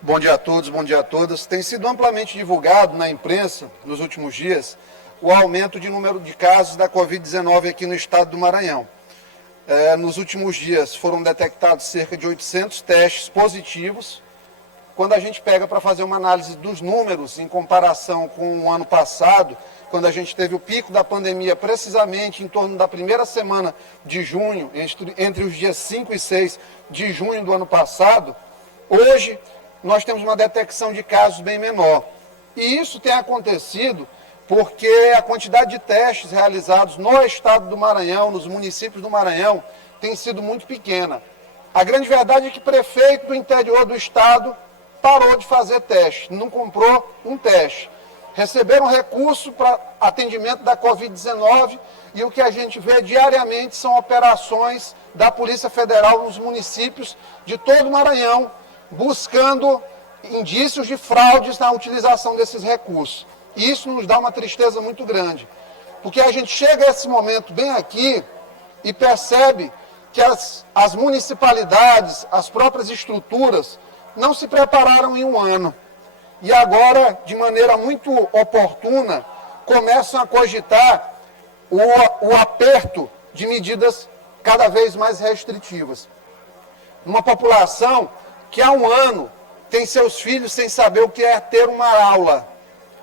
Bom dia a todos, bom dia a todas. Tem sido amplamente divulgado na imprensa, nos últimos dias, o aumento de número de casos da Covid-19 aqui no estado do Maranhão. Nos últimos dias foram detectados cerca de 800 testes positivos. Quando a gente pega para fazer uma análise dos números em comparação com o ano passado, quando a gente teve o pico da pandemia precisamente em torno da primeira semana de junho, entre os dias 5 e 6 de junho do ano passado, hoje nós temos uma detecção de casos bem menor. E isso tem acontecido porque a quantidade de testes realizados no estado do Maranhão, nos municípios do Maranhão, tem sido muito pequena. A grande verdade é que o prefeito do interior do estado parou de fazer teste, não comprou um teste. Receberam recurso para atendimento da Covid-19 e o que a gente vê diariamente são operações da Polícia Federal nos municípios de todo o Maranhão, buscando indícios de fraudes na utilização desses recursos. E isso nos dá uma tristeza muito grande, porque a gente chega a esse momento bem aqui e percebe que as municipalidades, as próprias estruturas, não se prepararam em um ano. E agora, de maneira muito oportuna, começam a cogitar o aperto de medidas cada vez mais restritivas. Uma população que há um ano tem seus filhos sem saber o que é ter uma aula.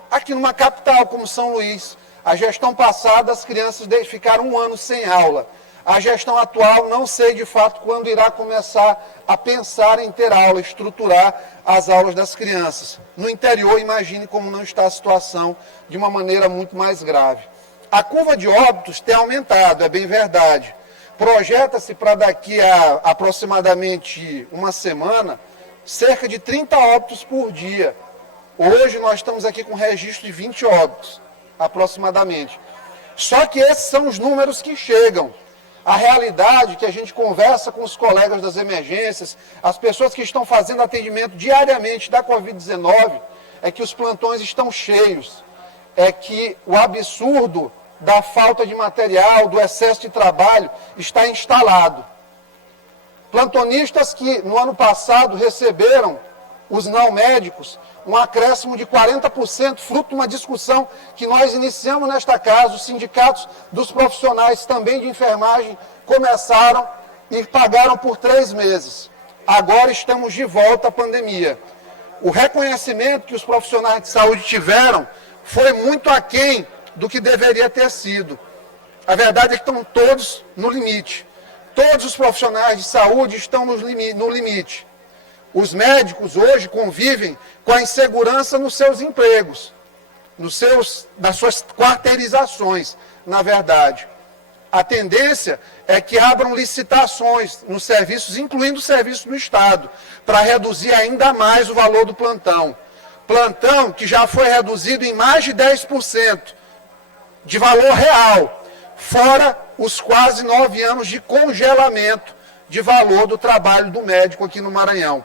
Aqui numa capital como São Luís, a gestão passada as crianças ficaram um ano sem aula. A gestão atual não sei de fato quando irá começar a pensar em ter aula, estruturar as aulas das crianças. No interior, imagine como não está a situação de uma maneira muito mais grave. A curva de óbitos tem aumentado, é bem verdade. Projeta-se para daqui a aproximadamente uma semana, cerca de 30 óbitos por dia. Hoje nós estamos aqui com registro de 20 óbitos, aproximadamente. Só que esses são os números que chegam. A realidade que a gente conversa com os colegas das emergências, as pessoas que estão fazendo atendimento diariamente da Covid-19, é que os plantões estão cheios, é que o absurdo da falta de material, do excesso de trabalho, está instalado. Plantonistas que no ano passado receberam, os não médicos, um acréscimo de 40%, fruto de uma discussão que nós iniciamos nesta casa. Os sindicatos dos profissionais também de enfermagem começaram e pagaram por 3 meses. Agora estamos de volta à pandemia. O reconhecimento que os profissionais de saúde tiveram foi muito aquém do que deveria ter sido. A verdade é que estão todos no limite. Todos os profissionais de saúde estão no limite. Os médicos hoje convivem com a insegurança nos seus empregos, nas suas quarteirizações, na verdade. A tendência é que abram licitações nos serviços, incluindo o serviço do Estado, para reduzir ainda mais o valor do plantão. Plantão que já foi reduzido em mais de 10% de valor real, fora os quase 9 anos de congelamento de valor do trabalho do médico aqui no Maranhão.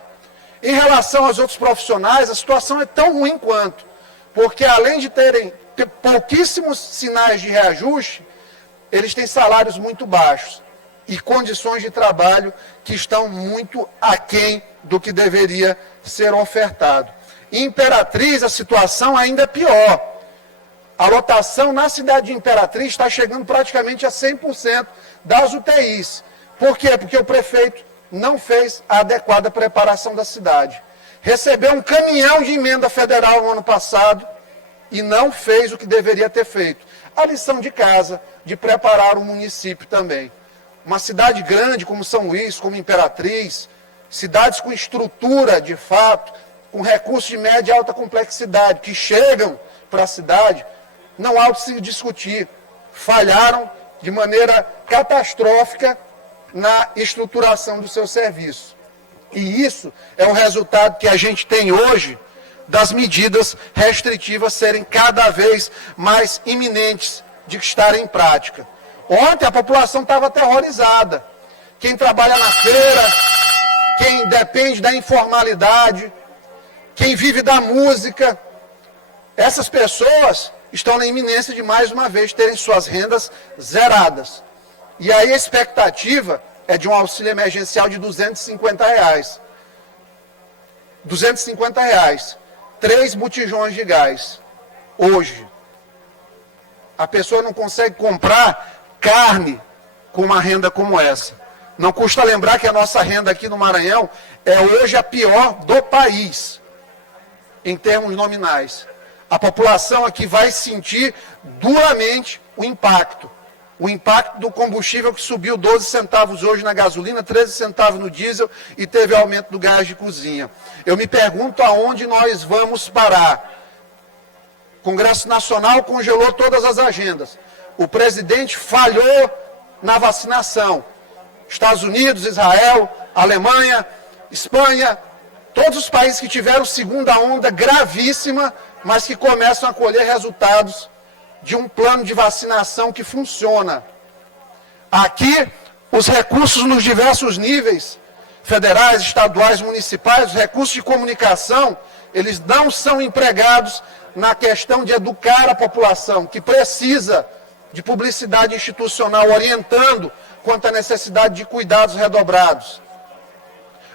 Em relação aos outros profissionais, a situação é tão ruim quanto, porque além de ter pouquíssimos sinais de reajuste, eles têm salários muito baixos e condições de trabalho que estão muito aquém do que deveria ser ofertado. Em Imperatriz, a situação ainda é pior. A lotação na cidade de Imperatriz está chegando praticamente a 100% das UTIs. Por quê? Porque o prefeito não fez a adequada preparação da cidade. Recebeu um caminhão de emenda federal no ano passado e não fez o que deveria ter feito. A lição de casa de preparar o município também. Uma cidade grande como São Luís, como Imperatriz, cidades com estrutura de fato, com recursos de média e alta complexidade, que chegam para a cidade, não há o que se discutir. Falharam de maneira catastrófica na estruturação do seu serviço. E isso é o resultado que a gente tem hoje das medidas restritivas serem cada vez mais iminentes de estarem em prática. Ontem a população estava aterrorizada. Quem trabalha na feira, quem depende da informalidade, quem vive da música, essas pessoas estão na iminência de mais uma vez terem suas rendas zeradas. E aí a expectativa é de um auxílio emergencial de R$ 250. R$250, 3 botijões de gás. Hoje, a pessoa não consegue comprar carne com uma renda como essa. Não custa lembrar que a nossa renda aqui no Maranhão é hoje a pior do país, em termos nominais. A população aqui vai sentir duramente o impacto do combustível que subiu 12 centavos hoje na gasolina, 13 centavos no diesel e teve aumento do gás de cozinha. Eu me pergunto aonde nós vamos parar. O Congresso Nacional congelou todas as agendas. O presidente falhou na vacinação. Estados Unidos, Israel, Alemanha, Espanha, todos os países que tiveram segunda onda gravíssima, mas que começam a colher resultados de um plano de vacinação que funciona. Aqui, os recursos nos diversos níveis, federais, estaduais, municipais, os recursos de comunicação, eles não são empregados na questão de educar a população, que precisa de publicidade institucional orientando quanto à necessidade de cuidados redobrados.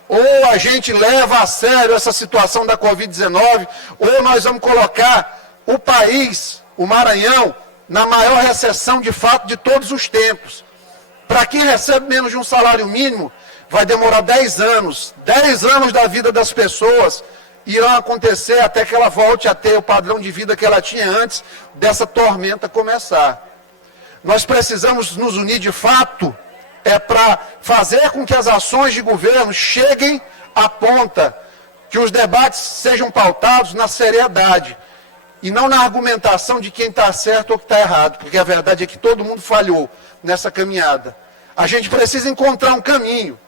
Ou a gente leva a sério essa situação da Covid-19, ou nós vamos colocar o país, o Maranhão, na maior recessão de fato de todos os tempos. Para quem recebe menos de um salário mínimo, vai demorar 10 anos. 10 anos da vida das pessoas irão acontecer até que ela volte a ter o padrão de vida que ela tinha antes dessa tormenta começar. Nós precisamos nos unir de fato para fazer com que as ações de governo cheguem à ponta, que os debates sejam pautados na seriedade e não na argumentação de quem está certo ou que está errado, porque a verdade é que todo mundo falhou nessa caminhada. A gente precisa encontrar um caminho.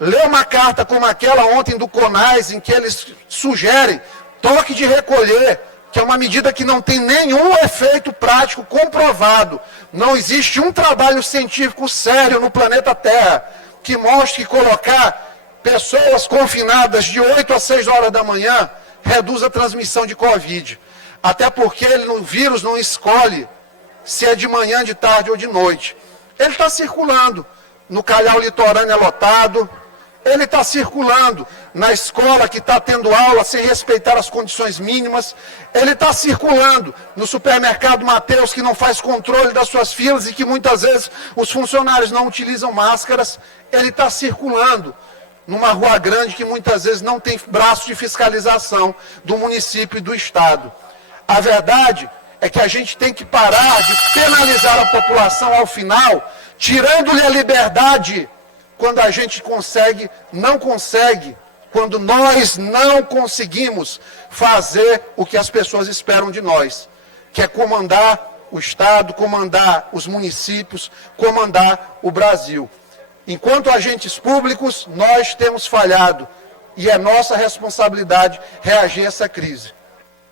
Ler uma carta como aquela ontem do CONAS, em que eles sugerem toque de recolher, que é uma medida que não tem nenhum efeito prático comprovado. Não existe um trabalho científico sério no planeta Terra que mostre que colocar pessoas confinadas de 8 a 6 horas da manhã reduz a transmissão de Covid. Até porque o vírus não escolhe se é de manhã, de tarde ou de noite. Ele está circulando no calhau litorâneo lotado, ele está circulando na escola que está tendo aula sem respeitar as condições mínimas, ele está circulando no supermercado Mateus que não faz controle das suas filas e que muitas vezes os funcionários não utilizam máscaras, ele está circulando numa rua grande que muitas vezes não tem braço de fiscalização do município e do estado. A verdade é que a gente tem que parar de penalizar a população ao final, tirando-lhe a liberdade quando a gente não consegue, quando nós não conseguimos fazer o que as pessoas esperam de nós, que é comandar o Estado, comandar os municípios, comandar o Brasil. Enquanto agentes públicos, nós temos falhado e é nossa responsabilidade reagir a essa crise.